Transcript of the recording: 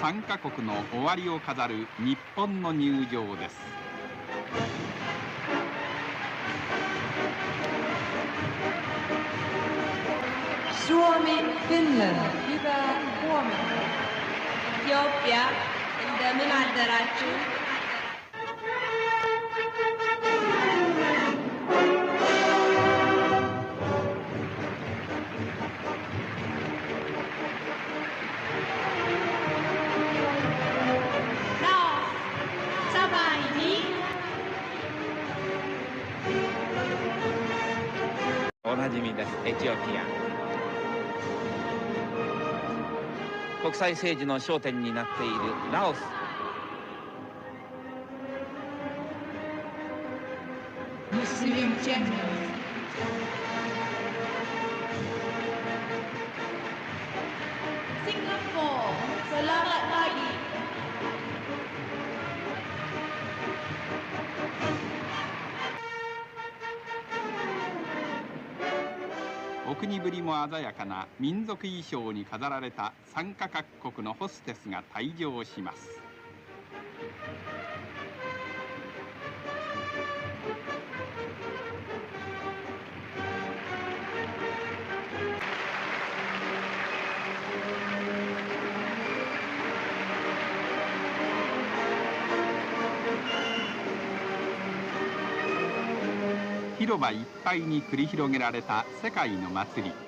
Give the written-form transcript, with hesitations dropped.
3カ国の終わりを飾る日本の入場です。Suomi, Finland, hyvää huomenta. ኢትዮጵያ እንደምን አደራችሁ?おなじみです。エチオピア。国際政治の焦点になっているラオス。Muslim generals. Singapore, selamat pagi. お国ぶりも鮮やかな民族衣装に飾られた参加各国のホステスが退場します。広場いっぱいに繰り広げられた世界の祭り。